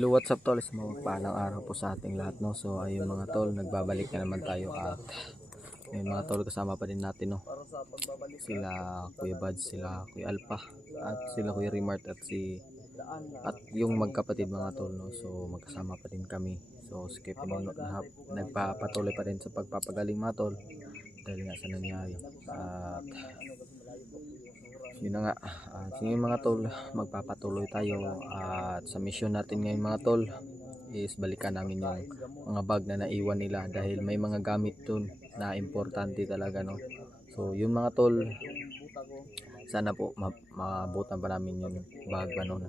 Hello, what's up tol? Sa mapagpalang araw po sa ating lahat, no? So ayun mga tol, nagbabalik na naman tayo at ayun mga tol, kasama pa din natin, no? Sila Kuya Buds, sila Kuya Alpha at sila Kuya Remart at yung magkapatid mga tol, no? So magkasama pa din kami. So skip pinuno na nagpapatuloy pa rin sa pagpapagaling mga tol dahil nga sa nangyari. At yun na nga, sige mga tol, magpapatuloy tayo at sa mission natin ngayon mga tol is balikan namin yung mga bag na naiwan nila dahil may mga gamit dun na importante talaga, no? So yun mga tol, sana po mabutan pa namin yung bag ano, na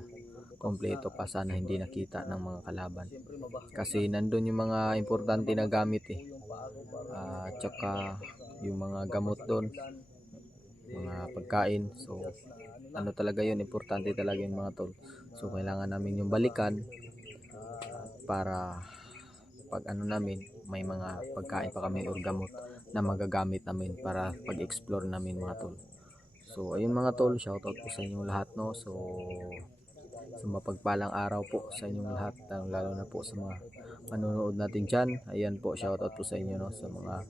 kompleto pa, sana hindi nakita ng mga kalaban kasi nandun yung mga importante na gamit at tsaka yung mga gamot doon, mga pagkain. So ano talaga yun, importante talaga yun mga tol. So kailangan namin yung balikan para pag ano namin, may mga pagkain pa kami or gamot na magagamit namin para pag-explore namin mga tol. So ayun mga tol, shoutout po sa inyong lahat, no? So sa mapagpalang araw po sa inyong lahat, lalo na po sa mga manonood natin dyan. Ayan po, shoutout po sa inyo, no? Sa mga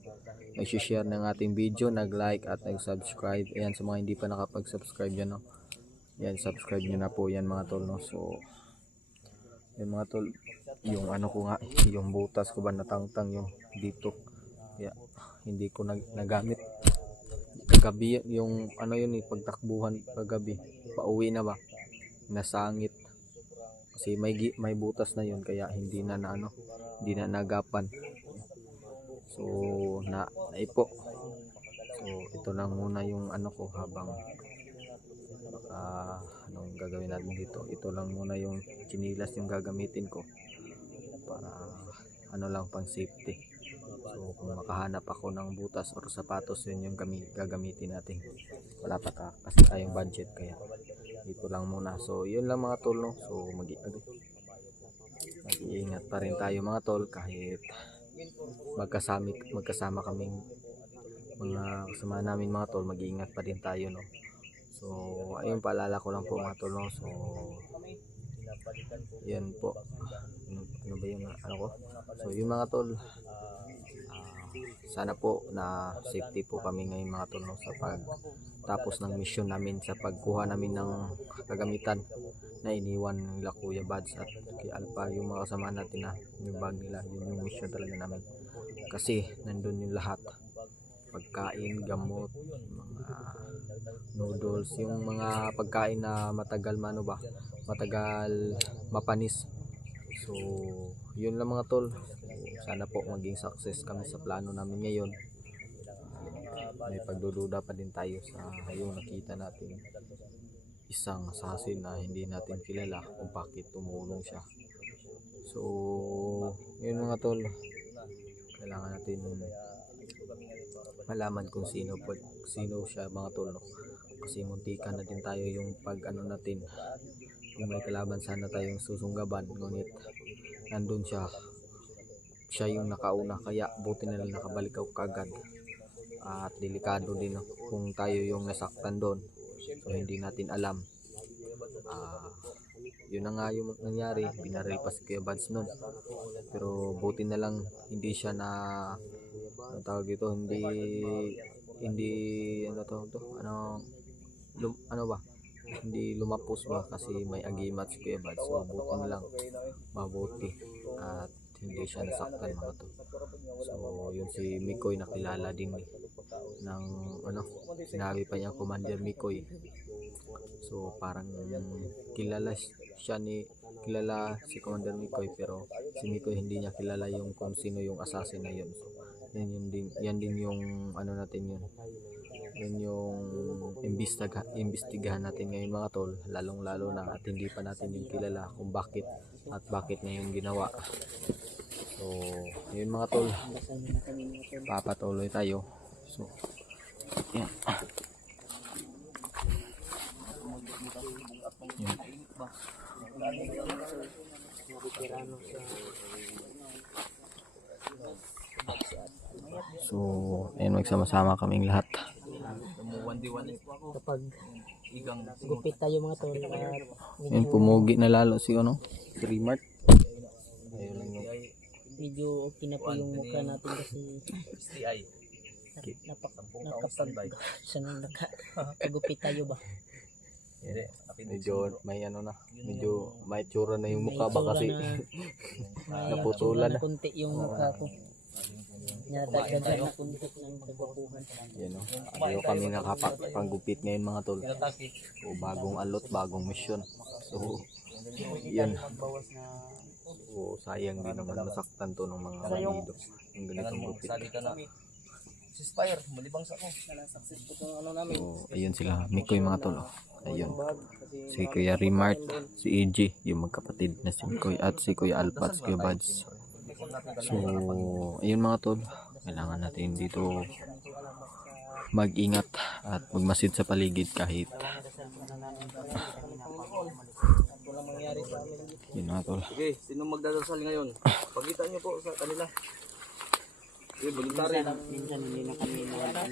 nag-share ng ating video, nag-like at nag-subscribe. Ayan, sa mga hindi pa nakapag-subscribe dyan, no? Ayan, subscribe nyo na po yan mga tol, no? So yan mga tol, yung ano ko nga, yung butas ko ba natangtang yung dito, kaya hindi ko nagamit kagabi yung ano yun, pagtakbuhan kagabi, pauwi na ba, nasangit kasi may butas na yun, kaya hindi na hindi na nagapan. So naipo. So ito lang muna yung ano ko habang anong gagawin natin dito. Ito lang muna yung chinilas yung gagamitin ko para ano lang, pang safety. So kung makahanap ako ng butas or sapatos, yun yung gagamitin natin. Wala pa kasi tayong budget, kaya dito lang muna. So yun lang mga tol, no? So mag-iingat pa rin tayo mga tol kahit magkasama kaming mga kasama namin mga tol, mag-iingat pa din tayo, no? So ayun, paalala ko lang po mga tol, no? So yan po, ano ba yung ano ko? So yung mga tol, sana po na safety po kami ngayon mga tol, no? Sa pagtapos ng mission namin, sa pagkuha namin ng kagamitan na iniwan nila Kuya Buds at kay Alpha, yung mga kasama natin na yung bag nila. Yun yung mission talaga namin kasi nandun yung lahat, pagkain, gamot, mga noodles, yung mga pagkain na matagal matagal mapanis. So yun lang mga tol. Sana po maging success kami sa plano namin ngayon. May pagdududa pa din tayo sa yung nakita natin isang assassin na hindi natin kilala kung bakit tumulong siya. So yun mga tol, kailangan natin malaman kung sino siya mga tol, no? Kasi muntikan na din tayo yung pag ano natin, yung may kalaban sana tayong susunggaban, ngunit nandun siya yung nakauna, kaya buti na lang nakabalik ako kagad. At delikado din, no? Kung tayo yung nasaktan doon, so hindi natin alam. Yun na nga yung nangyari, binaril pa si Kuya Buds nun, pero buti na lang hindi siya na ano tawag dito, hindi ano ba, hindi lumapos ba kasi may agimat si Kuya Buds. So buti na lang, mabuti at hindi siya nasaktan mga to. So yun si Mikoy, nakilala din ng sinabi pa niya Commander Mikoy. So parang kilala si Commander Mikoy, pero si Mikoy hindi niya kilala yung kung sino yung assassin na yun. So yan din yung ano natin yun. Yun yung imbestigahan natin ngayon mga tol, lalong lalo na at hindi pa natin yung kilala kung bakit niya yung ginawa. So yun mga tol, papatuloy tayo. So yan. So ayun, magsama-sama kaming lahat. Kapag gupit tayo mga tol, Yun, pumugi na lalo si Remart. Ayun lang yung Medyo okay na po yung mukha natin kasi STI. nakapag sanang nakagupit tayo ba? medyo may ano na, medyo may tsura na yung May mukha ba itsura kasi na, may naputulan itsura na. kunti yung mukha ko. Nadagdagan na kunti ng kagwapuhan. Yan o. Ayaw kami nakapanggupit ngayon mga tol. So, bagong alot, bagong mission. So, yan. So, sayang din naman masaktan to ng mga bandido. Yung ganitong gupit. Si Spire, malibang sa ako. So, ayun sila. Mikoy mga tol. Ayun. Si Kuya Rimart, si EG, yung magkapatid na si Mikoy, at si Kuya Alpat, si Kuya Buds. So, ayun mga tol. Kailangan natin dito mag-ingat at magmasid sa paligid kahit yun mga tol. Okay, sino magdadasal ngayon? Pagkita niyo po sa kanila. Okay, volunteer. Minsan hindi na kami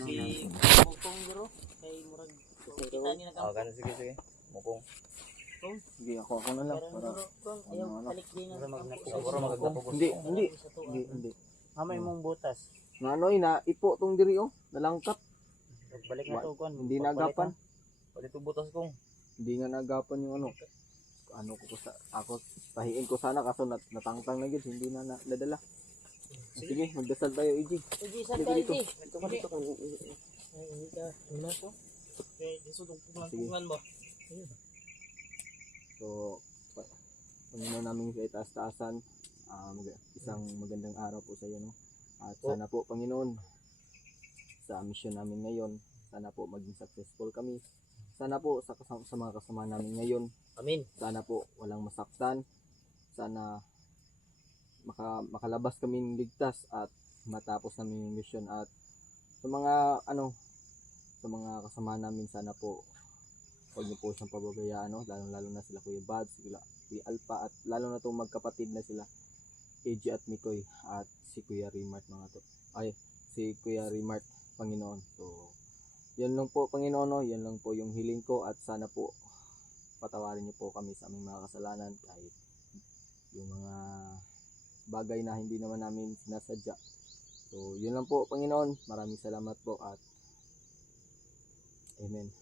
si Mukong bro kay murag kita ni na Kana sige. Mukong. Sige, ako na lang. Para, ayaw balik din Siguro maganda po. hindi. Amay mong butas. Nanoy na ipo tong diri oh, nalangkap. Balik na to kon. Hindi nagapan. Pwede to butas kong. Hindi nga nagapan yung ano ko sa ako pahiin ko sana kaso natangtang na gid, hindi na nadala. Sige, magdasal tayo, EG. Uji sa tayo di. Ito ka dito kan. Wala po. Okay, disudong punan mo. So, Panginoon namin sa itaas-taasan, isang magandang araw po sa iyo, no? At sana po, Panginoon, sa mission namin ngayon, sana po maging successful kami. Sana po sa mga kasama namin ngayon, Amin. sana po walang masaktan. Sana makalabas kaming ligtas at matapos namin yung mission. At sa mga sa mga kasama namin, sana po huwag niyo po siyang pababayaan, no? Lalo na sila Kuya Buds, sila Kuya Alpha, at lalo na itong magkapatid na sila AJ at Mikoy, at si Kuya Rimart si Kuya Rimart, Panginoon. So yan lang po, Panginoon, no? Yan lang po yung hiling ko, at sana po patawarin niyo po kami sa aming mga kasalanan, kahit yung mga bagay na hindi naman namin sinasadya. So yun lang po, Panginoon. Maraming salamat po, at Amen.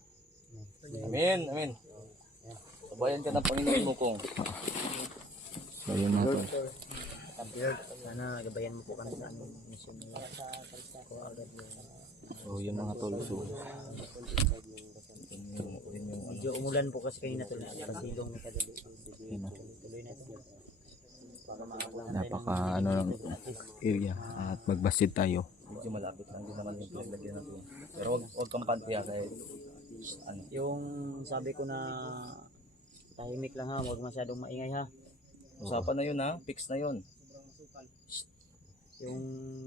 Amen. Sabayan ka ng Panginoon mo kong. So yun na po. Sana gabayan mo po kami sa aming mission nila. So yun mga tol. So Medyo umulan po kasi kanina tol. Pasilong na kadali. yun na. Tuloy na ito. Napaka ng area, at magbasid tayo. Medyo malapit lang din naman yung pinaglagyan natin. Pero wag kang pantiya kahit Yung sabi ko na tahimik lang ha, huwag masyadong maingay ha. usapan na yun ha, fix na yun. Yung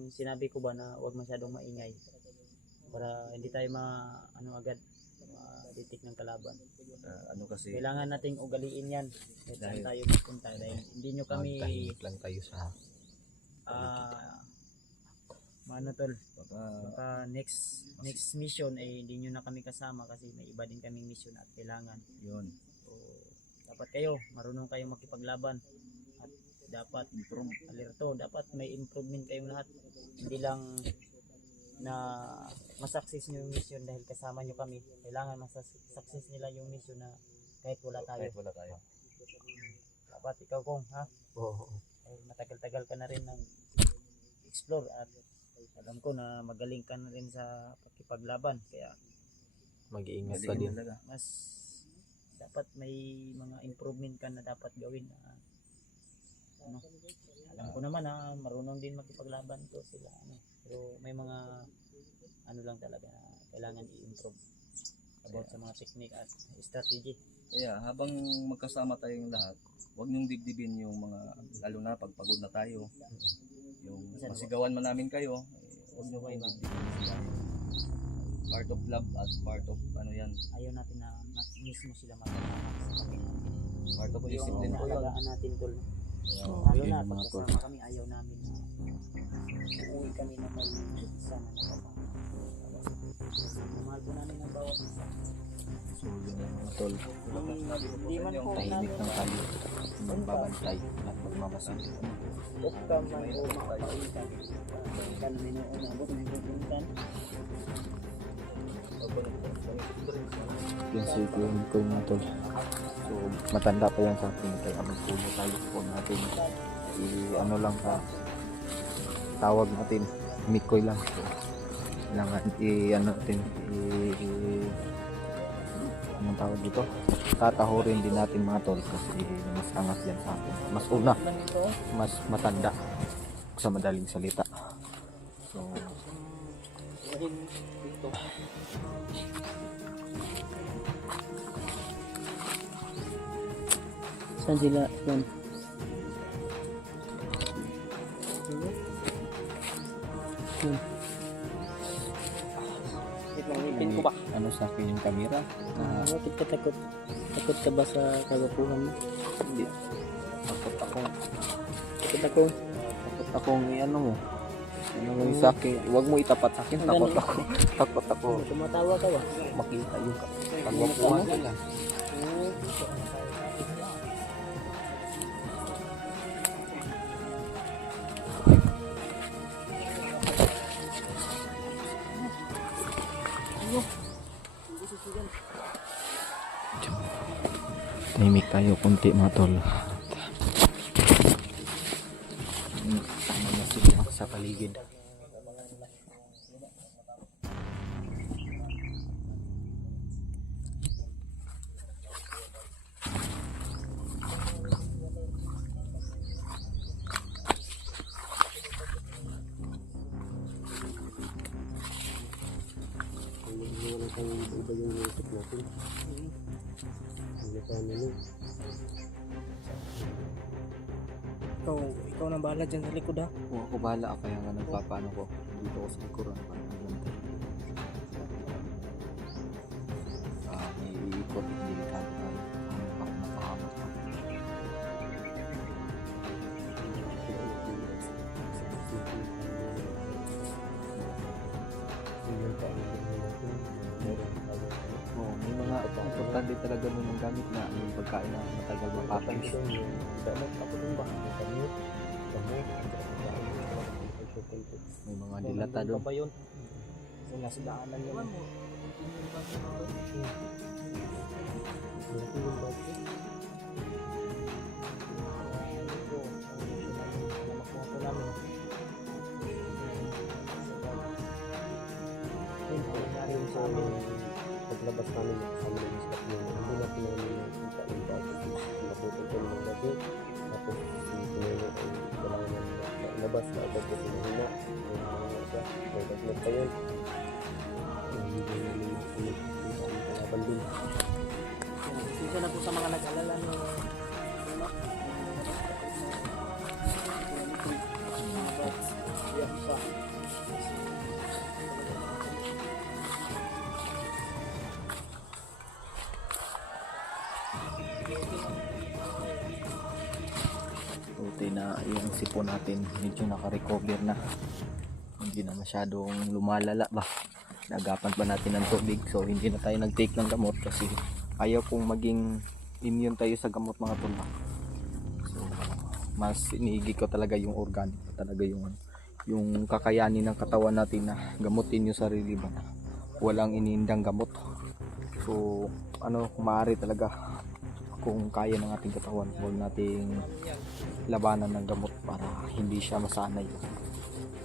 sinabi ko ba na huwag masyadong maingay para hindi tayo agad ma-detect ng kalaban. Kasi Kailangan nating ugaliin yan kahit saan tayo magpunta dahil hindi nyo kami Tahimik lang tayo sa tol, baka next mission ay hindi nyo na kami kasama kasi may iba din kaming mission at kailangan yun. so, dapat kayo marunong kayong makipaglaban at dapat alerto, dapat may improvement kayong lahat, hindi lang na masakses nyo yung mission dahil kasama nyo kami, kailangan masakses nila yung mission na kahit wala tayo. Dapat ikaw kong ha? Matagal-tagal ka na rin ng explore at alam ko na magaling ka na rin sa pakipaglaban, kaya mag-iingat ka din. mas dapat may mga improvement ka na dapat gawin na alam ko naman na marunong din makipaglaban to sila pero may mga lang talaga na kailangan i-improve about sa mga technique at strategy. Habang magkasama tayong lahat, huwag niyong dibdibin yung mga, lalo na pagpagod na tayo, yung masigawan man namin kayo, huwag niyo kayo dibdibin. Part of love at part of yan. Ayaw natin na mismo sila matatamak sa Panginoon. Part of discipline po yun. Alagaan natin tol. Lalo na pagkasama kami, ayaw namin na uuwi kami na may isa na napapang. Mahal po namin ang bawat isa. So yun lang mga tol, Di man po tahimik lang tayo, magbabantay at magmamasid. Ukta man o makapaitan. Kan minuon abot na yung Yun si ko yung mga tol. So matanda pa yan sa atin, kaya magpulo tayo po natin. Ano lang ka, tawag natin, Mikoy lang. So, kailangan ano natin, anong tawag dito? Tatahurin din natin mga tol kasi mas angas yan sa atin. Mas una, mas matanda sa madaling salita. So, saan sila yan? Ipangipin ko ba? ano sa akin yung camera? Bakit ka takot? Takot ka ba sa kagapuhan mo? Hindi. Takot ako. Takot ako. Takot akong ano mo. Ano mo yung sa akin? Huwag mo itapat sa akin. Takot ako. Takot ako. Tumatawa ka ba? Makita yung kagwapuhan nila. Tahimik tayo kunti mga tol. Tama na sila sa paligid. Ikaw nang bahala dyan sa likod ha. Kung ako bahala, kaya nga nagpapaano ko dito ko sa likuran para naglantay. May iikot, delikado tayo. Baka makahamak ka. Oo, may mga importante talaga nun ng gamit na yung pagkain na matagal mapapais. May mga dilata doon. ba yun? Kasi nasa daanan yun. Paglabas namin kasama ng staff nyo, hindi na pinanong yung kita yung naputol ko ng gabi. Tapos si Pinelo ay kailangan ng labas na agad ko sinahina. May daglag pa yun. Hindi namin makulit ang kalaban din. Isa na po sa mga nag-alala no. Buti na yung sipon natin medyo naka-recover na, hindi na masyadong lumalala ba. Nagapan pa natin ng tubig, so hindi na tayo nag-take ng gamot kasi ayaw kong maging immune tayo sa gamot mga tol. So mas iniigi ko talaga yung organic, talaga yung kakayanin ng katawan natin na gamutin yung sarili ba, na walang inindang gamot. So kung maaari talaga, kung kaya ng ating katawan, huwag nating labanan ng gamot para hindi siya masanay.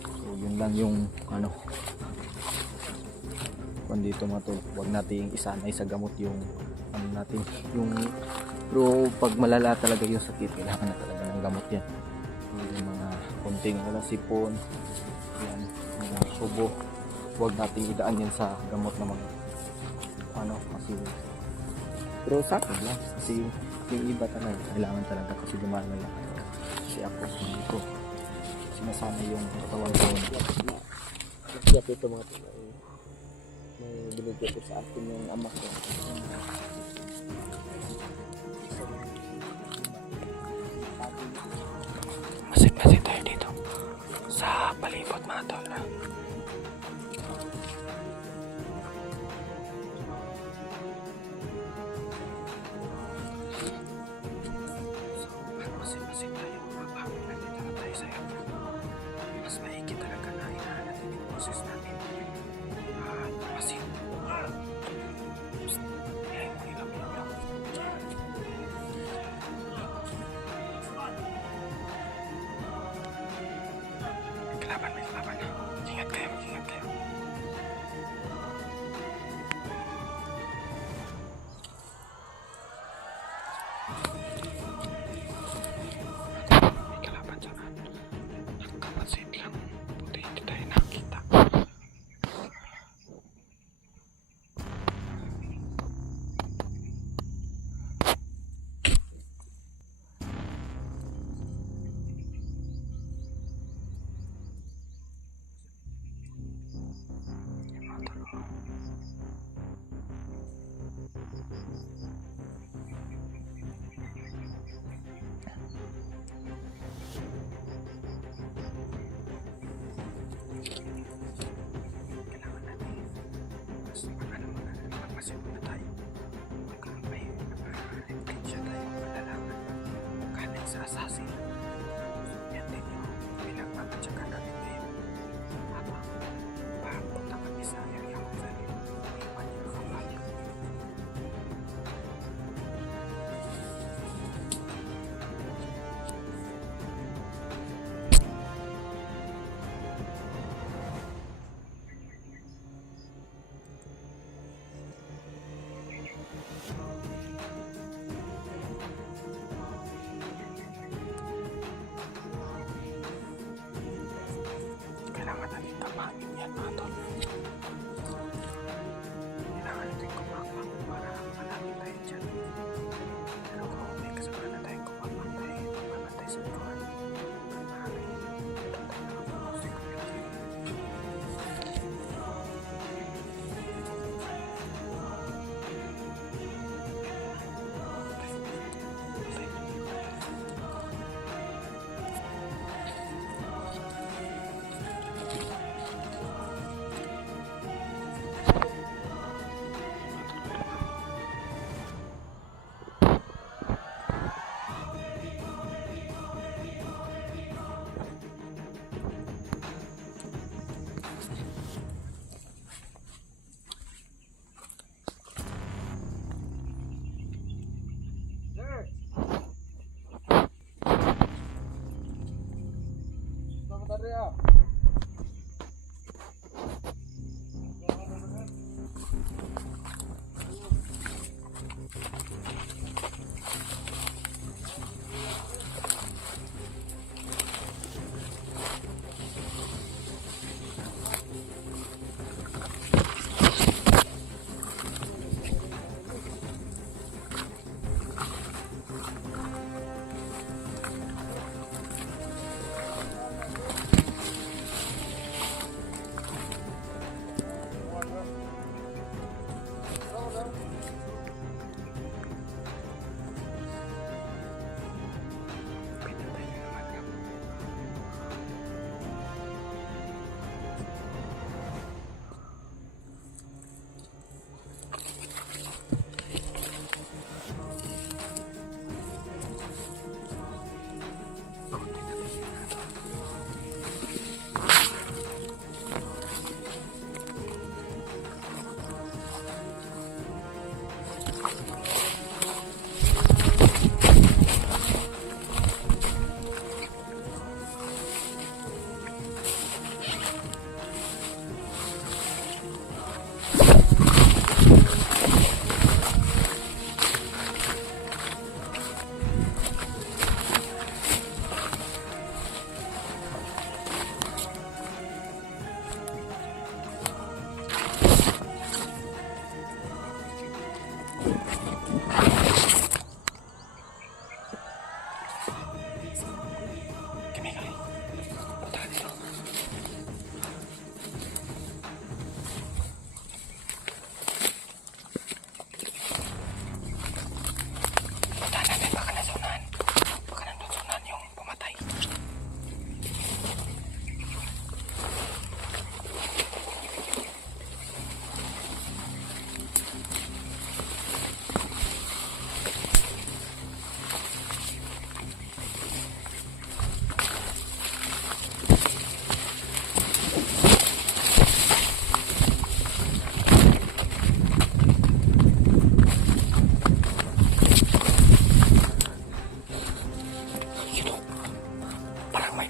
So yun lang yung kung dito mga tol, huwag nating isanay sa gamot yung natin pero pag malala talaga yung sakit, kailangan na talaga ng gamot yan. Yung mga konting sipon yan, mga subo, huwag nating idaan yan sa gamot na mga kasi pero sakit lang kasi yung iba talaga kailangan talaga kasi lumalala. Kasi ako hindi ko sinasana yung katawan ko. Kaya ito mga may binigay ko sa akin yung ama ko. Masid-masid tayo dito sa palibot mga tol. masin-masin tayo habang nandito na tayo sa airport. Mas maigi talaga na inahan natin yung boses natin. At masin. Psst. Eh, ilap. May kalaban. Ingat kayo. May kalaban dyan. Nagkapansin lang. Buti hindi tayo nakita. Kailangan natin mas magpasin muna tayo. Baka may siya tayo malalaman galing sa assassin. Yan din yung pinagpapatsakan natin din. Habang papunta kami sa area kung saan yung iwan yung kabayan.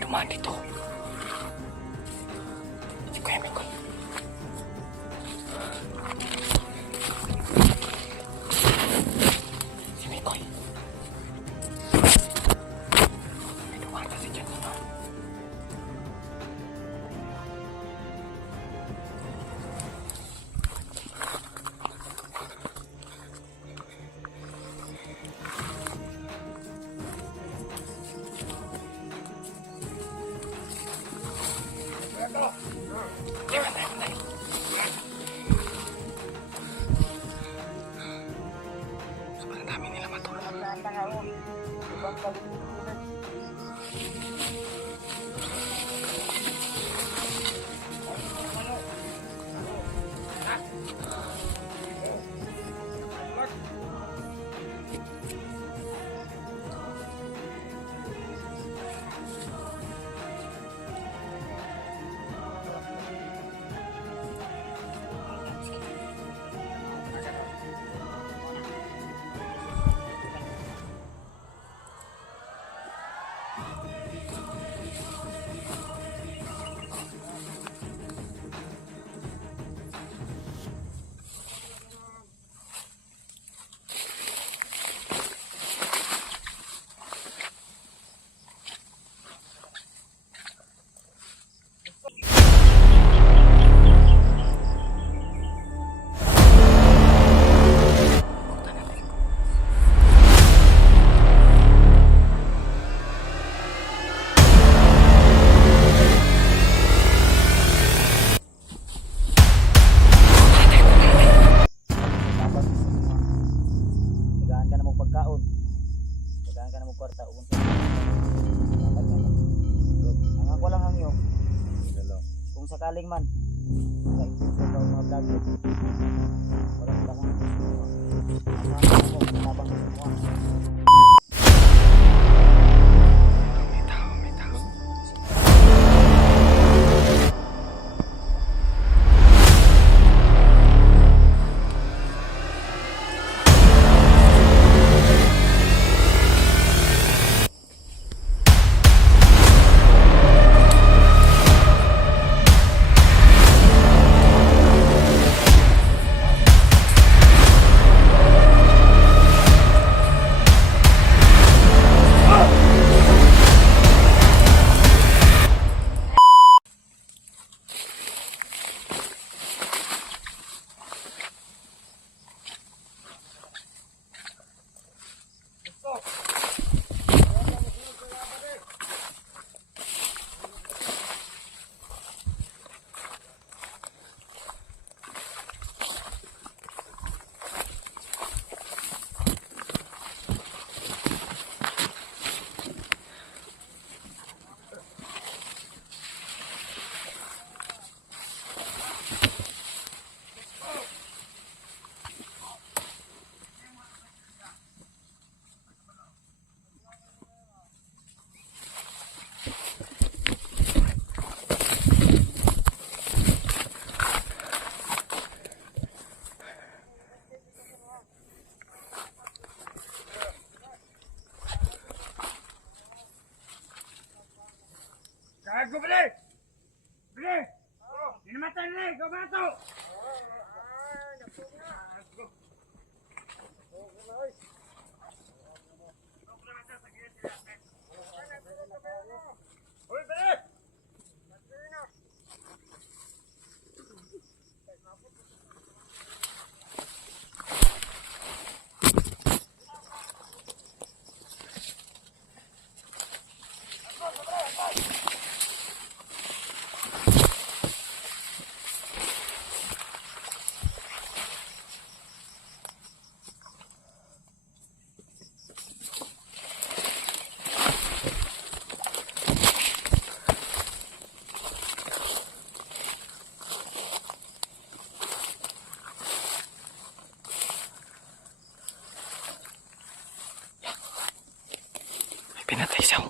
dumaan dito. Si Kuya Mikoy. Si Mikoy. May dumaan kasi dyan. Sobrang dami nila matulog. Tapos tagaan ka na mo pagkaon. Tagaan ka na mo kwarta. Ang ako lang hangyo. Kung sakaling man sa mga vlog walang kang tabang mo. May tao. Gago bre! Bre! Dinamatan bre! Gabato! Uy bre! Pinatay siya.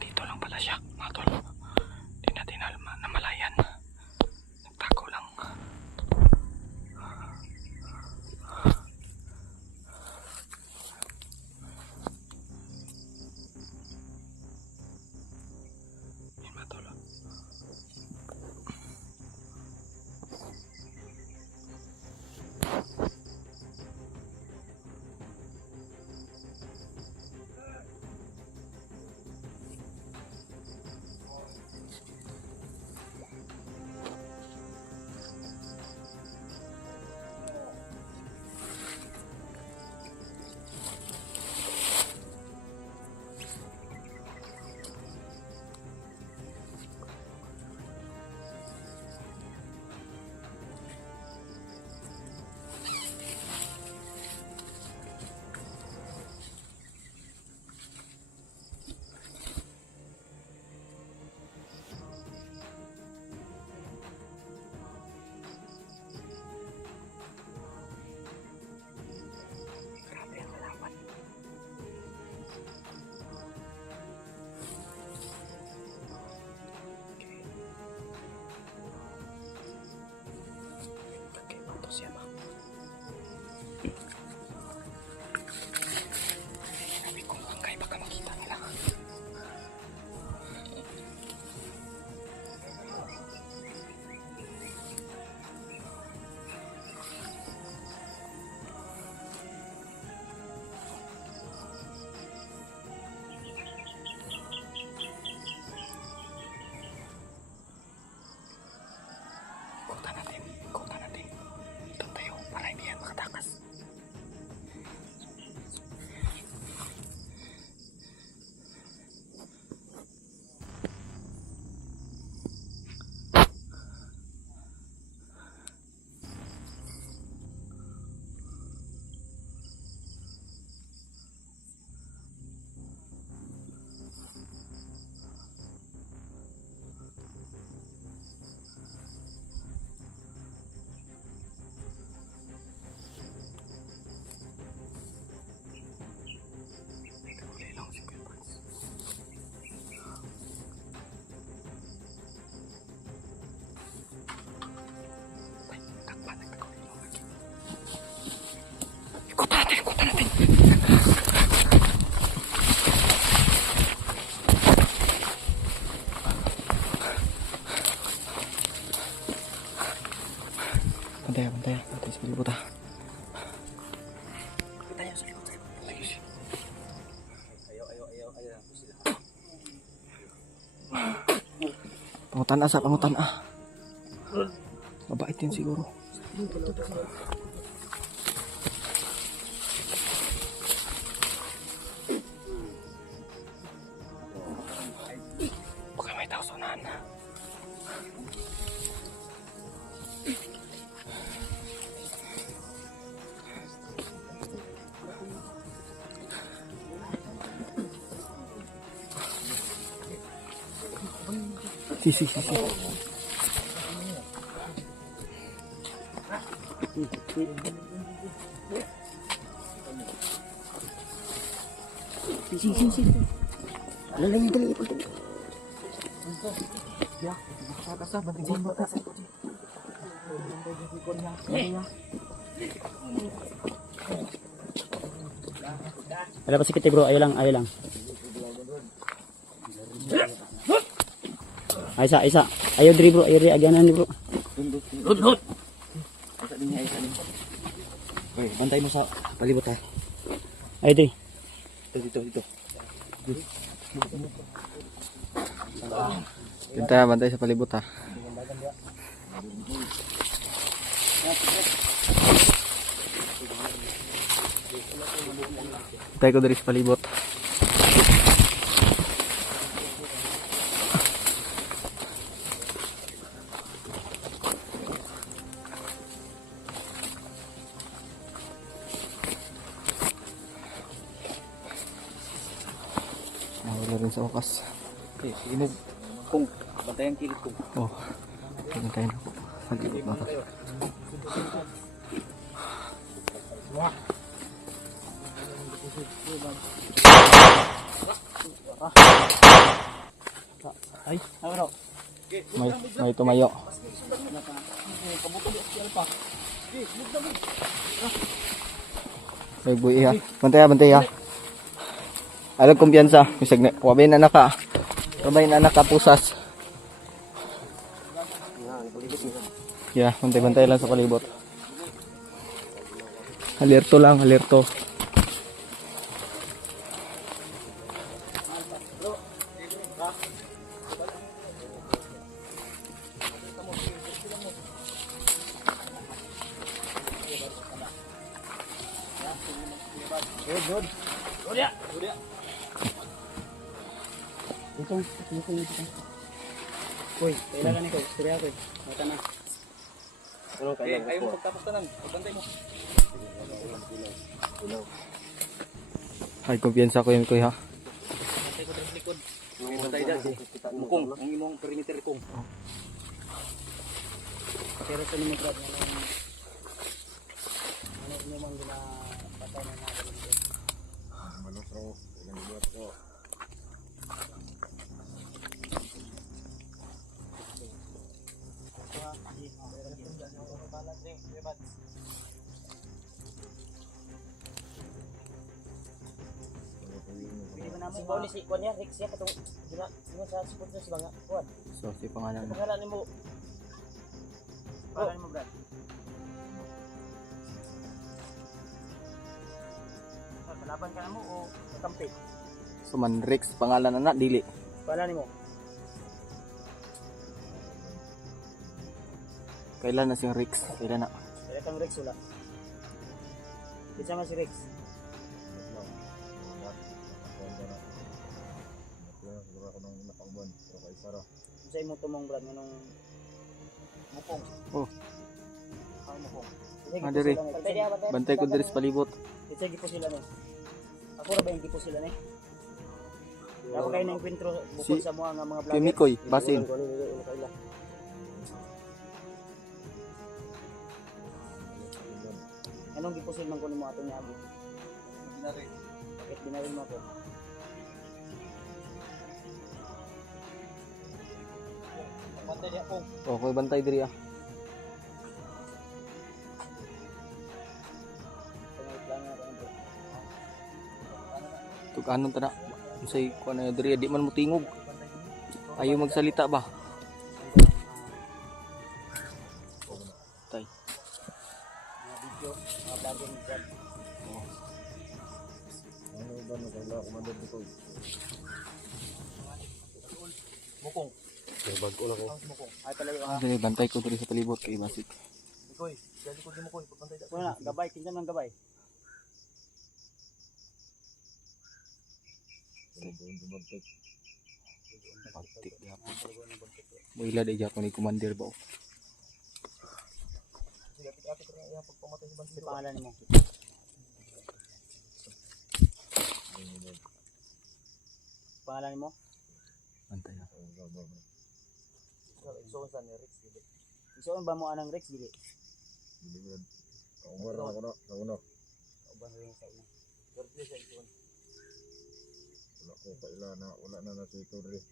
Dito lang pala siya, mga tol. Hindi natin namalayan. Nagtago lang. Pangutan sa pangutan mabait din siguro. Baka may tao sunahan na. Si. Lalangin dali ipon dali. Ada pa sikit bro, ayo lang. Isa. Ayo diri bro, aganan ni bro. Hud. Asa din niya, asa din. Oy, bantay mo sa palibot ha. Ayo diri. Dito. Bantay sa palibot ha. Bantay ko diri sa palibot. Wala rin sa wakas. Okay, sige mo. Kung bantay ang kilid ko. Oh, pinantayin ako. Palibot na to. Ay, bro. May tumayo. May buhi ha. Bantay ha. Alam kumpiyansa. Misag na. Wabay na naka. Wabay na naka pusas. Yeah, bantay lang sa palibot. Alerto lang, alerto. Uy, kailangan ko, istorya ko. Mata na. Ayaw mo pagtapos tanan. Bantay mo. Ay, kumpiyansa ko yun kuya. Bantay ko sa likod. Bantay dyan. Mukong, ang imong perimeter kong. Pero sa nimo brad, ano mang ginapatay na natin. Si Bonnie si Kwan ya, Rex ya katong gina sa sponsor sa mga Kwan. So, si pangalan. Pangalan nimo. Pangalan mo brad. Kalaban ka na mo o kakampi? So, Manrix, pangalan na dili. Pangalan nimo. Kailan na siyang Rex? Kailan na? Kaya kang Rex wala. Bisa nga si Rex. Sa imo tumong brad nganong mukong. Oh. Ang mukong. Diri. Bantay ko diri sa palibot. Kasi gipo sila ni. Ako ra ba yung gipo sila ni? Ako kayo na enkwentro bukod sa mga vlogger. Kimikoy, basin. Anong gipusil man kunin mo atong niagi? Bakit binaril mo ako? Bantay di ako. Okay, bantay diri ah. Tukanon ta na. Unsay kuan na diri di man mo tingog. Ayo magsalita ba? Tay. Mga video, mga vlogger ni Brad. Mukong. May bago na ko. Mukong. Ay palayo ha. Dali, bantay ko diri sa palibot kay Basik. Ikoy. Dali ko di mo koy. Pagpantay da. Kuno na, gabay, kinsa man gabay. Pagtik yapon. Buila di gyapon ni commander ba. Sige, ati ko na pagpamatay sa Si bandido. pangalan nimo. Pangalan nimo? Bantay na. So sa ni Rex dili. Iso ba mo anang Rex dili? Kauban rin sa una. Pero di siya ito. Wala na nasito rin.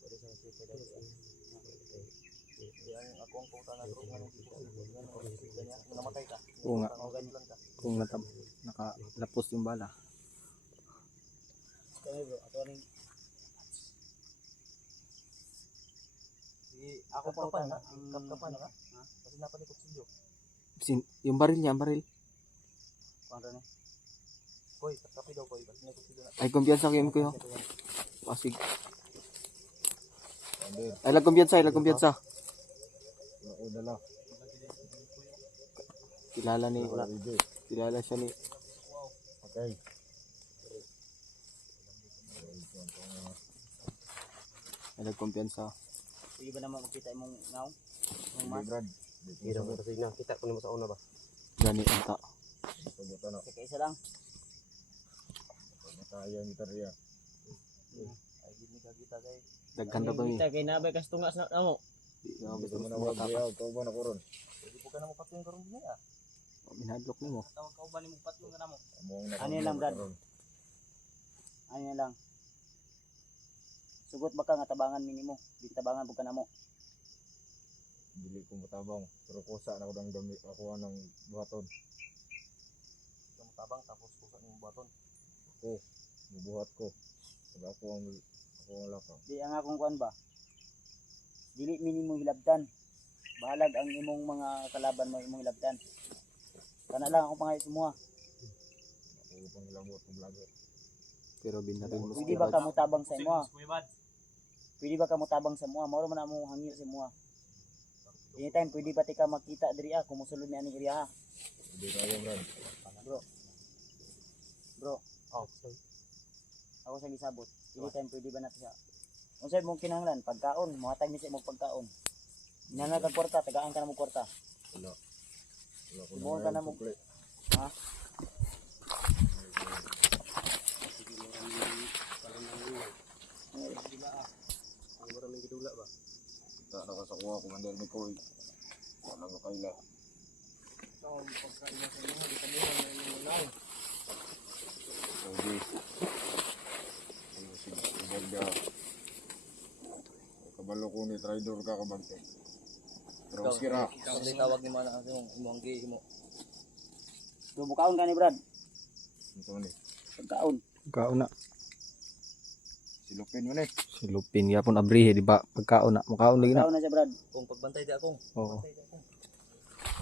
Pwede sa sito dali. Di ang ako ang punta na ro nga namatay ka. Oo nga. O ganun lang ka. Kung nakalapos yung bala. Kami bro, ato ning Ako pa pa na. Kapkapan na. Kasi napalikot silyo. Yung baril niya, baril. kuan ra ni. Koy, kapkapi daw koy. Kasi napalikot silyo na. Ay, kumpiyansa ko yun ko yun. Pasig. Ay, lag kumpiyansa. Kilala siya ni. Okay. Ay, lag kumpiyansa. Sige ba naman makita imong ngaw? Imong mas. Brad. Hirap mo kasi na. Kita ko naman sa una ba? Gani, anta. Pabuta na. Sa isa lang. Matayang gitarya. Ay, gini ka kita kay. Daghan na ba ni? Kita kay nabay kas tungas na namo. Gusto mo na wag yaw. Kauban ako ron. Pwede po ka na mapatuyong karon din ah. Binadlok ni mo. Tawag ka uban nimo patyon ka namo. Among Ano lang, Brad? Ano yan lang. Sugot ba ka nga tabangan minimo? Di tabangan bug ka namo. Dili ko matabang. Pero kusa na ko ng dami. Ako anang buhaton. Ikaw matabang tapos kusa ng baton. Bubuhat ko. Pag ako ang lakang. Di ang akong kuan ba? Dili minimo hilabdan. Bahalag ang imong mga kalaban mo imong hilabdan. Kana lang akong pangayo mo. Ako pang lamot ng vlogger. Pero binaril mo Pwede ba ka mo tabang sa imo? Pwede ba ka mo tabang sa imo? Mao man amo hangyo sa imo. Anytime pwede ba ti ka makita diri kung mosulod ni ani area ha? Hindi kaya Brad. Bro, Oh, sorry. ako sa gisabot. Anytime pwede ba nato siya? Unsay mong kinahanglan pagkaon, mohatag ni sa imong pagkaon. Nana ka kwarta, tagaan ka na mo kwarta. Wala ko Ibuhon ka na mo. tukli. Ha? Maraming gidula ba? Kita na ka sa kuha. Commander ni Koy. Wala ko kaila. Pwede. Sige ka. Kabalo ko ni Tridor ka kabante. Pero kira. Ikaw ang tawag ni mana ang imong gi mo. Bubukaon ka ni Brad. Ito ni. Pagkaon. Pagkaon na. Silupin mo ni. Silupin yapon abrihe di ba? Pagkaon na. Mukaon lagi na. Pagkaon na siya Brad. Kung pagbantay di akong. Oo. Bantay di akong.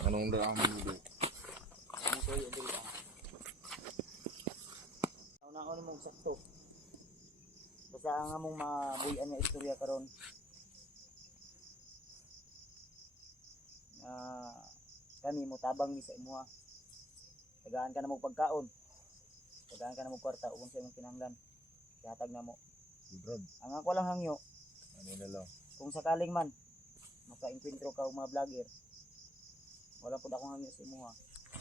Anong daan mo dito? Ano koy ang dili. Una-una mong sakto. Basta ang among mabuyan nga istorya karon. Kami mo tabang ni sa imuha. Tagaan ka na mo pagkaon. Tagaan ka na mo kwarta ug sa imong kinahanglan. Ihatag na mo. Brad. Ang ako lang hangyo Ano na lang. kung sakaling man maka-enkwentro ka og mga vlogger. Wala pud akong hangyo sa imuha.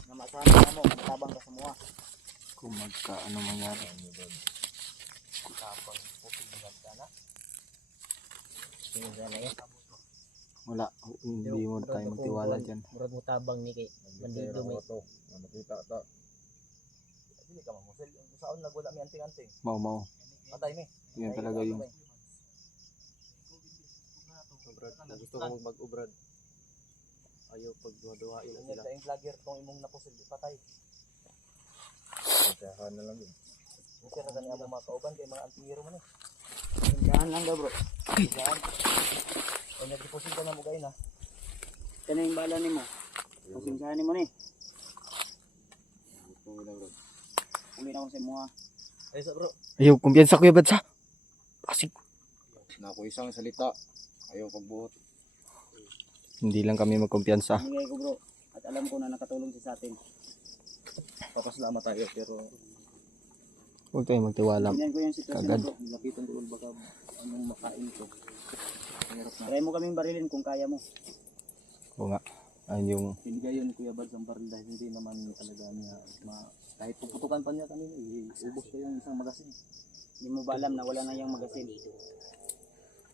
Na maasahan ka mo kung tabang ka sa imuha. Kung magkaano mangyari. Ano Brad? Tapang posibilidad ka na. Wala. Hindi mo tayo magtiwala dyan. Murag mo tabang ni kay Bandido mo to. Na makita ta. Dili ka mamusel. Saon lag wala mi anting-anting. Mau. Patay mi. Yan talaga yung Brad, kung gusto ko mag-ubrad. Ayaw pagduha-duhain na Sila sila. yung vlogger tong imong napusil patay. Kaya na lang yun. Kasi ra kani among mga kauban kay mga antingero man eh. Tindahan lang daw bro. Diyan. O nag-deposit ka na mo gay na. Kano yung bala nimo? Pasinsahan nimo ni. Gusto mo na Brad. Uli na ko sa imuha. Ay sa bro. Ayaw, kumpiyansa Kuya Bads ha. Asik. Na ako isang salita. Ayaw pagbuhat. Hindi lang kami magkumpiyansa. Binigay ko bro. At alam ko na nakatulong siya sa atin. Papasalamat tayo pero Huwag tayong magtiwala. Tingnan ko yung sitwasyon Kagad. bro. lapitan ko baka anong makain ko. Hirap na. Try mo kaming barilin kung kaya mo. Oo nga. Ayun yung Binigay yun ni Kuya Bads ang baril dahil hindi naman talaga niya kahit puputukan pa niya kanina, ubos ko yung isang magasin. Hindi mo ba alam na wala na yung magasin?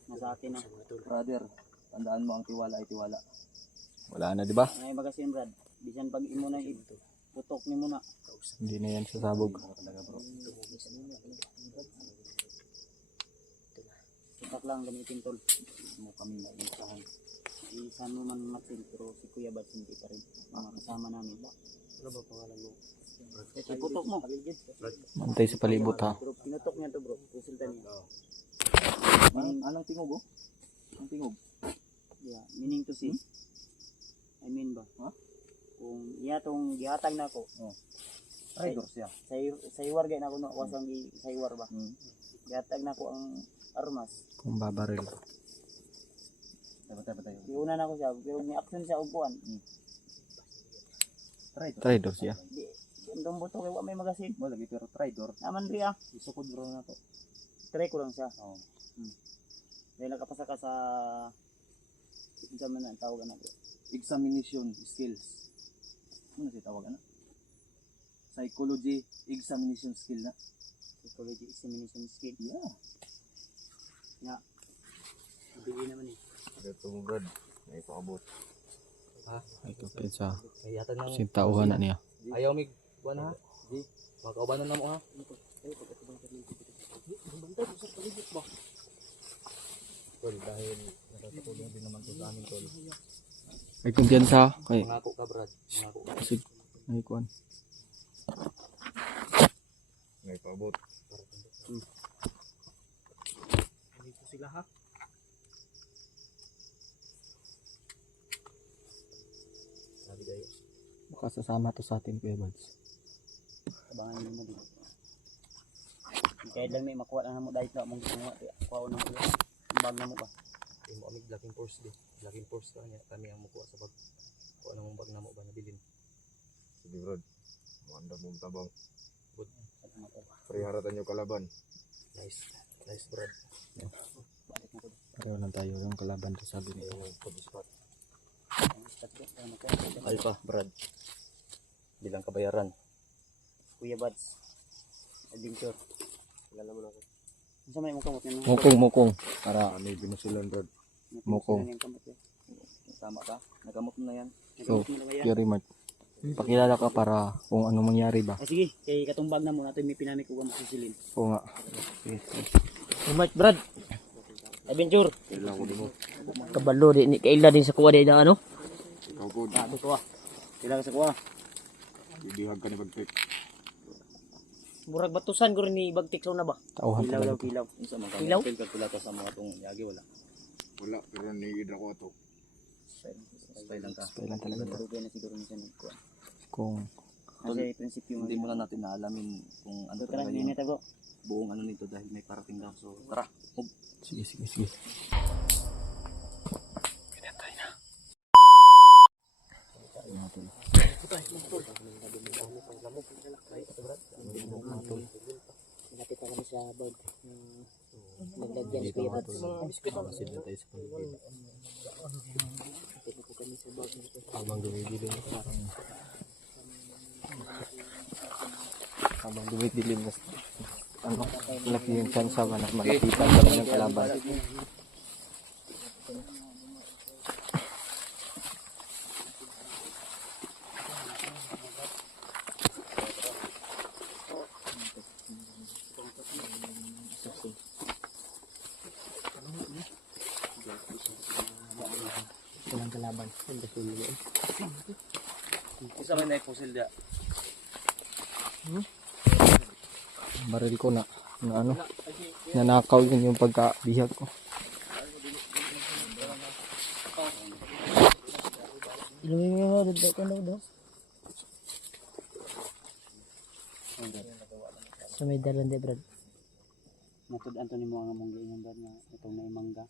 Nasa atin na. Brother, tandaan mo ang tiwala ay tiwala. wala na, di ba? May magasin brad. Bisan pag imo na putok ni mo na. Hindi na yan sasabog. Talaga bro. Putak lang gamitin tol. Mo kami na isahan. Isan mo man matin pero si Kuya Bads hindi pa rin. Mga kasama namin. Ano ba pangalan mo? Putok mo. Mantay sa palibot ha. Pero pinutok niya to bro. Pusultan niya. Anong tingog oh? Ang tingog? Yeah, meaning to say. I mean ba? Ha? Kung iya tong gihatag na ako. Traitor siya. Sa iwar gay na ako no wasang sa iwar ba. Gihatag na ako ang armas. Kung babaril. Dapat tayo. Iuna na ako siya pero may action siya upuan. Traitor. Traitor siya. Di andong buto kay wa may magasin. Mo lagi pero traitor. Naman ri ah. Isukod bro na to. Try ko lang siya. Oo. Dahil nakapasa ka sa man ang tawag na. Examination skills. Ano si tawag na? Psychology examination skill na. Psychology examination skill. Yeah. Nga. Bili naman eh. Ito mo brad. May paabot. Ay, kumpiyansa. Kayatan ng Kasi tauhan na niya. ayaw mig kuan ha. Di. Makaubanan na mo ha. Tol, dahil nakakatulong din naman to sa amin tol. Ay, kumpiyansa. Kay, Mangako ka brad. Mangako ka. asik. Ay, kuan. May paabot. Dito sila ha. Sabi kayo. Baka sasama to sa atin, Kuya Bads. Abangan nyo mo din. Kahit lang may makuha lang na mo dahil na mong gumawa. Kuha na mo yun. Bag na mo ba? Yung mo amig Blacking Force di. Blacking Force ka niya. Kami ang mukuha sa bag. Kuha na mong bag na mo ba nabilin. Sige brad. Manda mong tabang. Good. Pariharatan nyo kalaban. Nice. Nice brad. Balik na ko. Pareho lang tayo yung kalaban to sabi niya. Yung pag-spot. Ang start ko. Ano ka? Alpha brad. Bilang kabayaran. Kuya Bads. Adventure. Kilala mo na ako. Saan may mukha mo? Mukong. Para Ano yung binusulan brad? Mukong. Tama ka? Nagamot mo na yan. So, Curie Mart. Pakilala ka para kung ano mangyari ba. Ah, sige, kay katumbag na muna. Ito may pinamik ko ang susilin. Oo nga. Mark, Brad. Adventure. Kailangan ko din mo. Kabalo, di ni kaila din sa kuwa din na ano? Ikaw po. Sabi ko ah. Kailangan sa kuwa. Bibihag ka ni pag-pick. Murag batusan ko rin ni Bagtik na ba? Tauhan Kilaw talaga daw, to. kilaw. Isa man Ilaw? kami. Pagkula ka sa mga itong yagi wala. Wala. Pero niidra ko ito. Style lang ka. Kailan talaga to. Marugay na siguro niya nagkuha. Kung Kasi prinsipyo Hindi muna natin naalamin kung ano So tara, talaga hindi yung na tago. buong ano nito dahil may parating daw. So tara. Move. sige. Lapit na kami sa bag. Naglagyan sa kuya Bads. Masid na tayo sa paligid. Lapit na po kami sa bag. Habang dumidilim parang habang dumidilim mas ano, laki yung chance ba na malapitan ka ng kalaban. Walang kalaban. Isa man na pusil dia. Baril ko na ano, nanakaw yun yung pagkabihag ko. Ilungin mo dito ko daw. So may dalan di brad. Matud-an to nimo ang among giingon brad nga itong may mangga.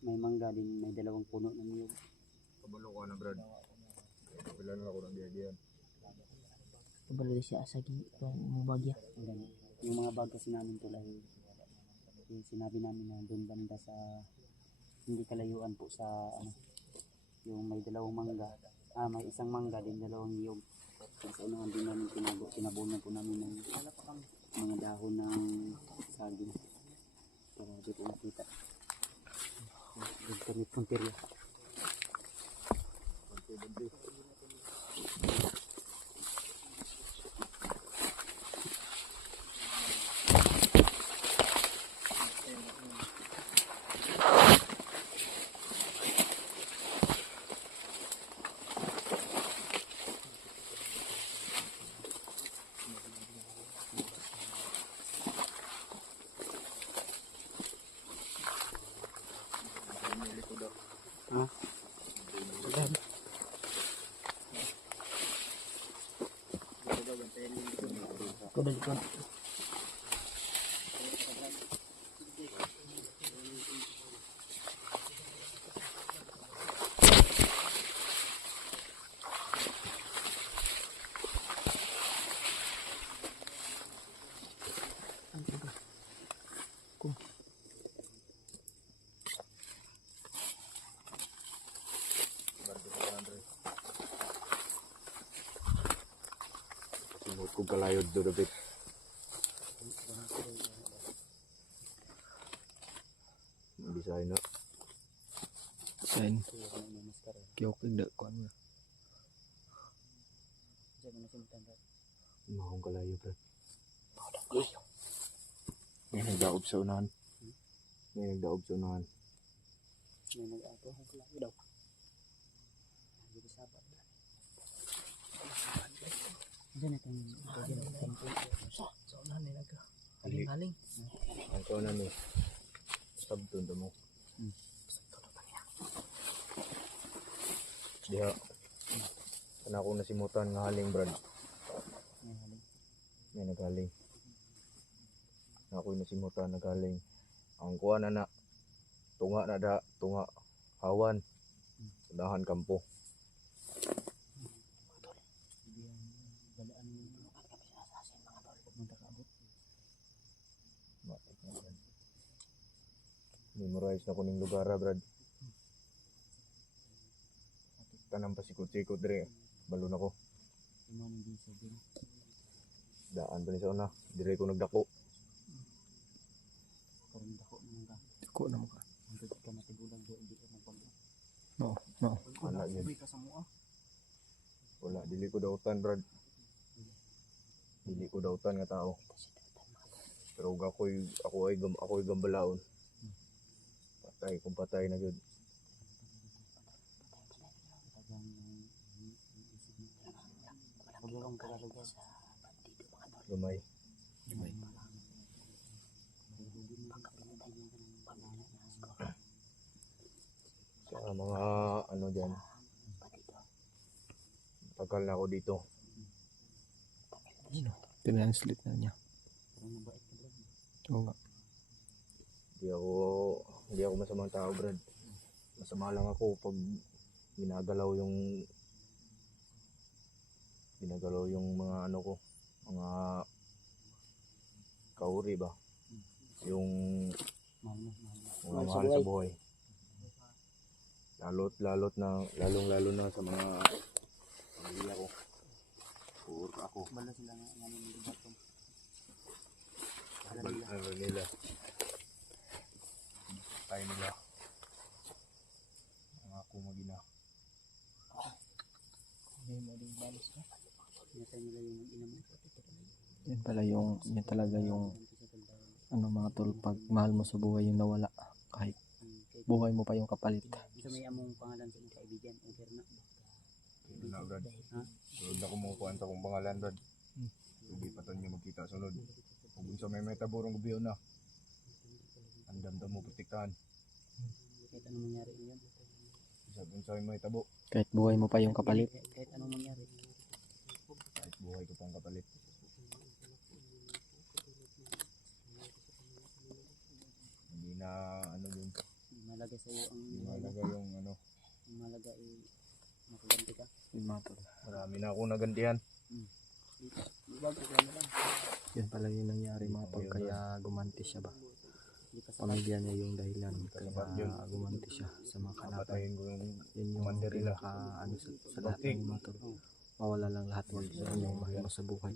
May mangga din may dalawang puno ng niyog. Kabalo ko na brad. Wala na ako ng diyan. Kabalo siya asagi mo bagya. Yung mga bag kasi namin tulad yung sinabi namin na doon banda sa hindi kalayuan po sa ano yung may dalawang mangga. May isang mangga din dalawang niyog. Sa unahan din namin tinabunan po namin ng mga dahon ng saging para di po makita. Dito may puntirya. Kuda dito. Simot ko kalayod do dapit. Design na. Sign. Kiyok da ko ano. Mahong kalayo brad. May nagdaob sa unahan. May nagdaob sa unahan. May nag-ato ang kalayo daw. Hindi sabat. Diyan ito yung sa unahan nila ka. Aling-aling. Ang kaunan eh. Sabton to mo. Diha. Kana ko nasimutan nga haling brad. May naghaling. Ako nasimutan naghaling. Ang kuha na tunga na da, tunga hawan. Unahan kampo. Memorize na ko ning lugar brad. Tanang pasikot-sikot dire. Balo na ko. Daan pa ni sa una. Dire ko nagdako. Ko na mo ka. No. Wala yun. Wala. Dili ko dautan brad. Dili ko dautan nga tao. Pero ako'y gambalaon. Patay kung patay na yun. Lumay. Sa mga ano dyan. Tagal na ako dito. Translate na niya. Oo nga. Hindi ako masamang tao brad. Masama lang ako pag ginagalaw yung mga ano ko, mga kauri ba, yung mga mahal sa buhay, lalong na sa mga pamilya ko, puro ako ano nila tayo nila ang ako magina. Yan talaga yung ano mga tol, pag mahal mo sa buhay yung nawala, kahit buhay mo pa yung kapalit. So may among pangalan sa kaibigan, over na. Na brad, sunod na kumukuhaan sa kong pangalan brad. Hindi pa tayo magkita sunod. Kung sa may metaborong gubiyo na, andam mo protektahan. Kahit anong mangyari ngayon. Sabi sa may tabo, Kahit buhay mo pa yung kapalit. Kahit anong mangyari. kahit buhay ko pang kapalit. Yun mga tol. Marami na akong nagantihan. Yan pala yung nangyari mga tol. Kaya gumanti siya ba? Pamilya niya yung dahilan. Kaya gumanti siya sa mga kalaban. Patayin ko yung Yun yung Mandarila. pinaka ano sa lahat ng mga tol. Mawala lang lahat wag sa inyong mahal mo sa buhay.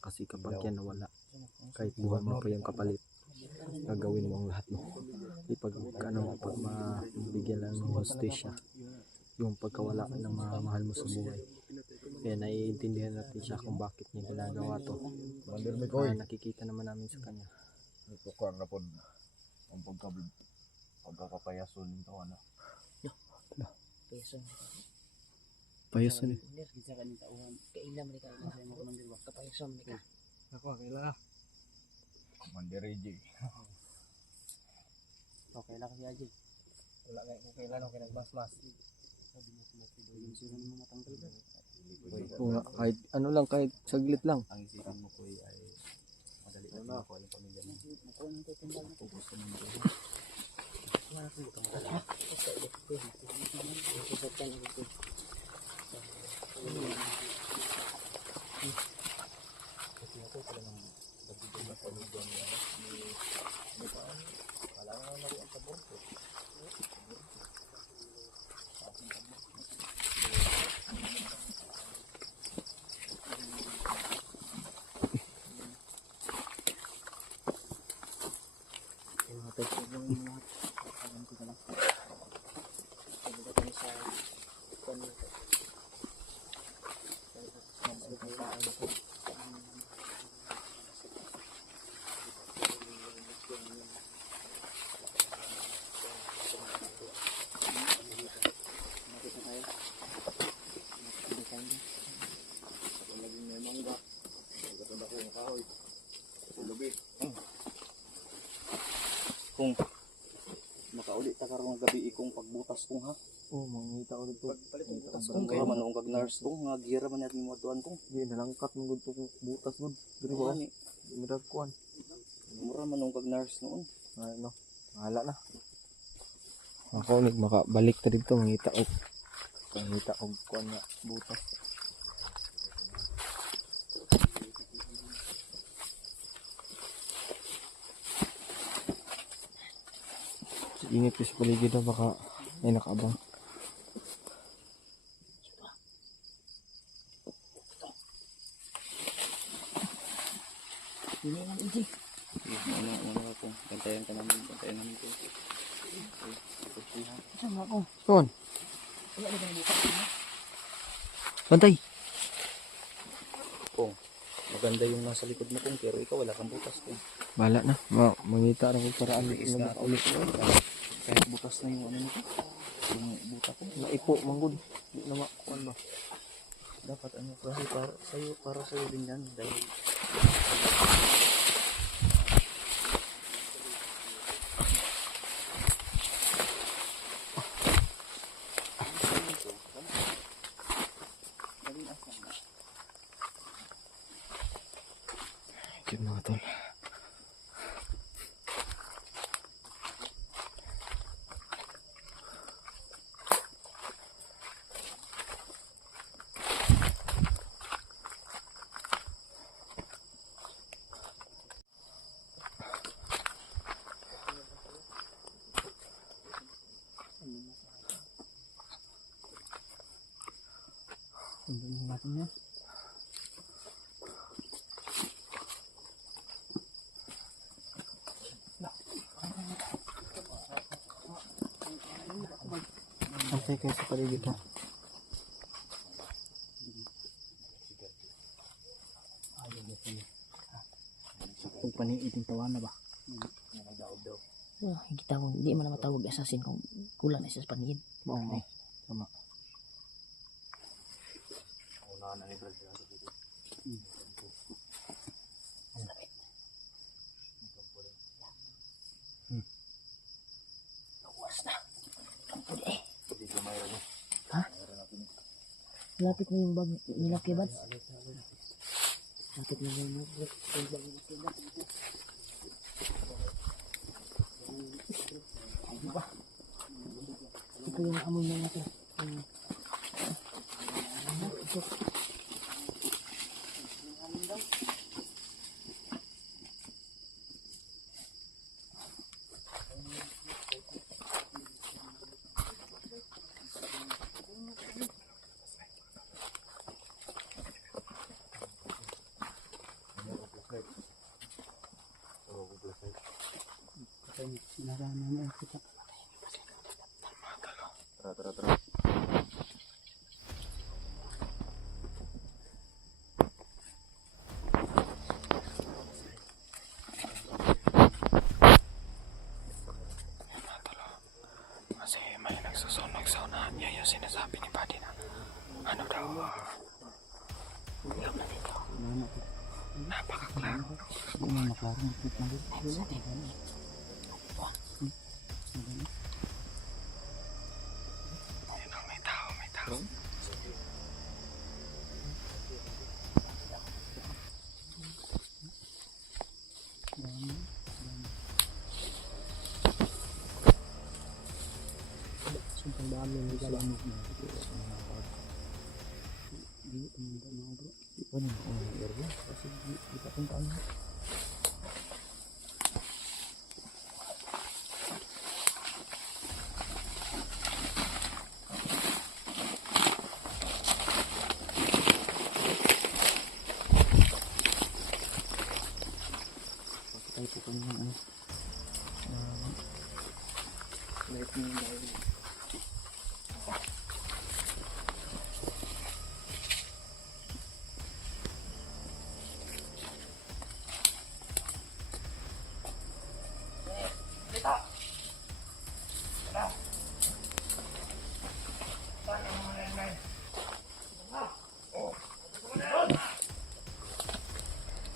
Kasi kapag yan nawala, kahit buhay mo pa yung kapalit, gagawin mo ang lahat mo. Ipag pag mabigyan lang ng hostisya, yung pagkawala ng mga mahal mo sa buhay. Kaya naiintindihan natin siya kung bakit niya ginagawa to. Commander Mikoy. Nakikita naman namin sa kanya. Ito ka na po ang pagkakapayason nito ano. Peso. Payason eh. Hindi, kita ka nita uwan. Kailan mo ka sa mo kumandir ba? Kapayason mo ka. Ako, kailangan. Commander Reggie. Okay lang si Ajay. Wala nga kung kailan ako nagmasmas. Yung sila mo matanggal ba? Oo nga, kahit ano lang, kahit saglit lang. Ang isipan mo ko ay madali na makuha yung pamilya mo. Ako nang tutunggal na. Focus ka naman doon. Wala kang butang wala. Basta ito. Sasaktan ako ito. Kung makauli ta karong gabi ikong pagbutas kong ha. Oo, mangita ulit po. Kung kaya man ang kag-nurse kong nga gira man natin mo tuan kong. Hindi, nalangkat mo gud kung butas mo. Diri Mura ba? ni Miragkuan. mura man ang kag-nurse noon. Ay, no. Mahala na. Ako ulit makabalik ta dito mangita og kuan nga butas. Ingat ko sa paligid na baka may nakaabang. Ano ko, bantayan ka namin ko. Sama ako. Son. Wala na ba bukas? Bantay. Kung maganda yung nasa likod mo kung pero ikaw wala kang butas kung. Bala na. Mangita na kung paraan Is na na ulit ko. Kahit butas na yung ano nito. Yung buta ko. naipo manggod. Di na makuan ba. Dapat ano kasi para sa'yo din yan dahil Yun mga tol. Sundin natin yan. Antay kayo sa paligid ha. Kung paniit yung tawa na ba? Hindi tawag, hindi man na matawag assassin kung kulang na siya sa paningin. Oo. Tama. Luwas na. Pwede eh. Ha? Lapit na yung bag nila kebats. Lapit na yung bag nila kebats. Ano ba? Ito yung amoy na natin. Tara, tara, tara. Kasi may nagsusunog sa unahan niya yung sinasabi ni Buddy na ano daw, laman ito. Napakaklaro. Ayun o, may tao, may tao.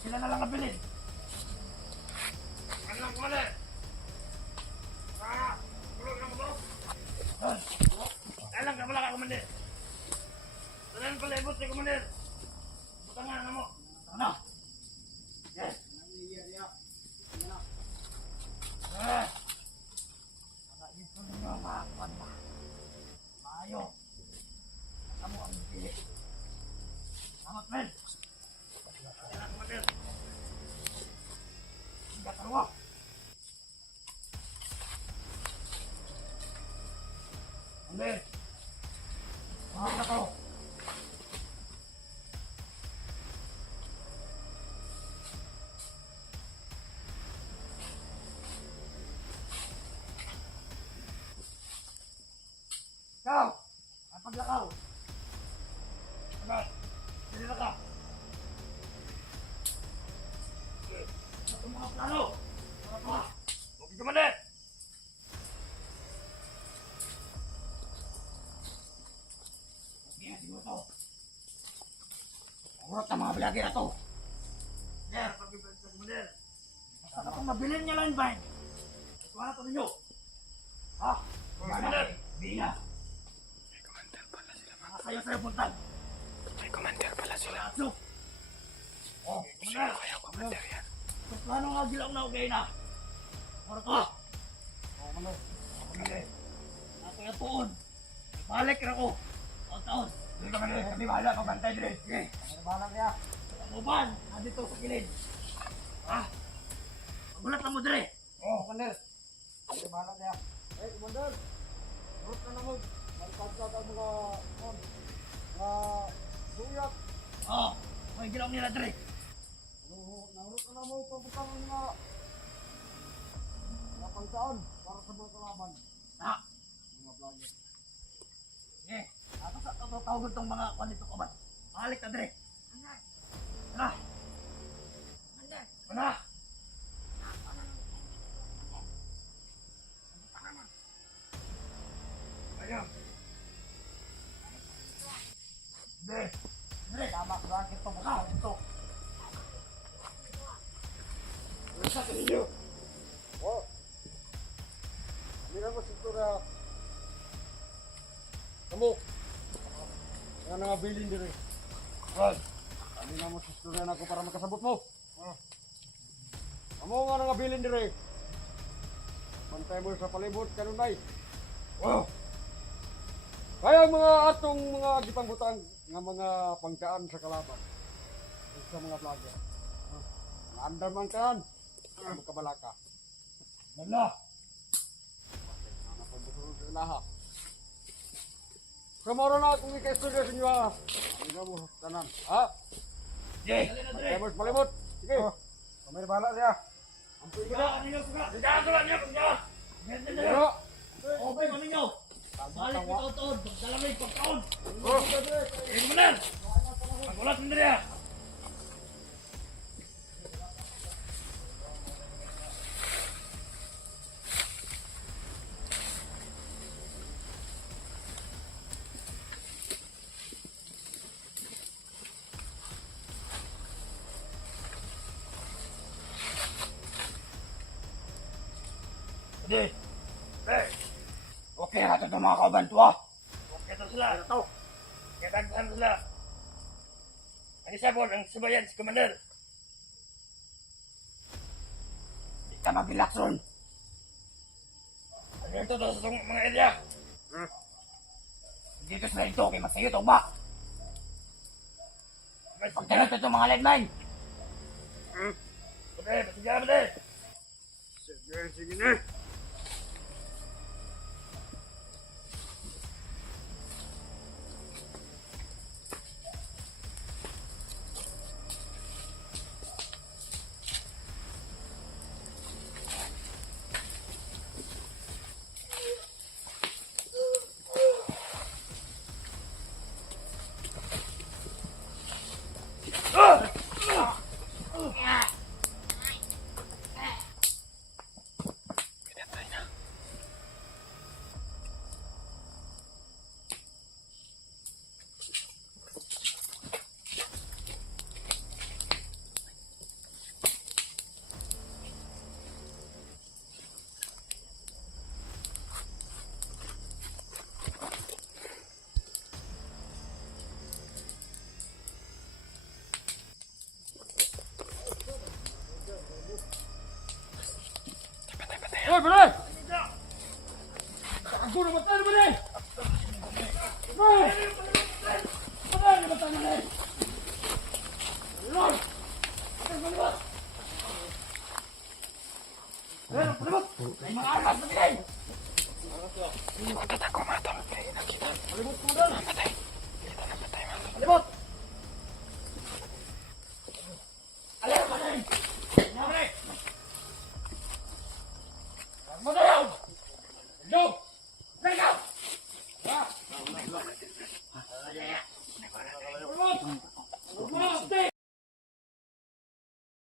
Sila na lang kabilin. Ano ko na? Alang ka pala ka, Komandir. Saan pala ibot si Komandir? Butangan na mo. Ano? Yes. Ito ninyo ang makakuan na. Maayo. Kamu ang pili. Salamat, men. Alang, Komandir. Hindi ka tawa. Komandir. Mahal ako. Ikaw! Ang paglakaw! Agad! Dili na ka! Ito mga plano! Mga pa! Huwag ka mali! Huwag yan siguro to! Urot ang mga bilagi na to! Der! Pag-ibig sa kumader! Basta na kung mabilin niya lang ba? Ito na to ninyo! Ha? Kumader! Bila! Sayo-sayo puntan. May commander pala sila. So. Oh, Sino kaya commander yan? So, plano nga gilaw na okay na. Mara ka. Oh, ano? Pamili. Ako yung tuon. Balik na ko. Ang taon. Dito ka na. Kami bahala. Pabantay din. Sige. Ano bahala kaya? Tuban. Nandito sa kilid. Ah. Magulat na mo dire. Oh, commander. Kami bahala kaya. Eh, commander. Urot na mo. Malipagkat ang mga suyat. Oo, may gilaw nila dire. Naurot ka na mo pagkutang mga pangsaon para sa mga kalaban. Ha? Mga vlogger. Sige, ako sa tawag itong mga kwanito ko ba? Balik na dire. Ano? Ano? Ayun. Hindi, tama ko lang ito mga ito. Ano sa kanilyo? Oh. Hindi na mo siguro kamu. Nga nga bilin din rin. Well, hindi na mo siguro na ako para makasabot mo. Kamu nga nga bilin din rin. Pantay mo sa palibot kanunay. Wow. Kaya mga atong mga gipangbutang ng mga pangkaan sa kalaban sa mga vlogger. Andar man kan, magkabalaka. Nala! Napagbusunod sa ilaha. Kamoro na akong ika-studio sa inyo ha. Hindi mo, tanan. Ha? Sige! Malimot! Sige! Kamay bahala siya. Ampuin ko na! Pero! Okay, kami nyo. Balik mo taon-taon. Pagdalamig, pagkaon. Hindi mo na. Magulat mo na. Hindi. Okay na ito ng mga kauban to ah. Okay to sila. Ito. Kitagsan sila. Ang isa po, ang subayan, si Commander. Hindi ka mag-relax ron. Ano ito to sa mga area? Dito sila ito, kay masayo ito ba? Pagdalat ito mga live nine. Pwede, pasigyan mo din. Sige na! Hoy, Balay! Ako na matalo, Balay! Balay! Balay na matalo, Balay! Lord! Atang palibot! Balay, palibot! May mga armas na Balay! Patata ko, matang. Palibot ko, Balay! Patay. Palibot! Alay, Balay! Balay! Madayaw! Go!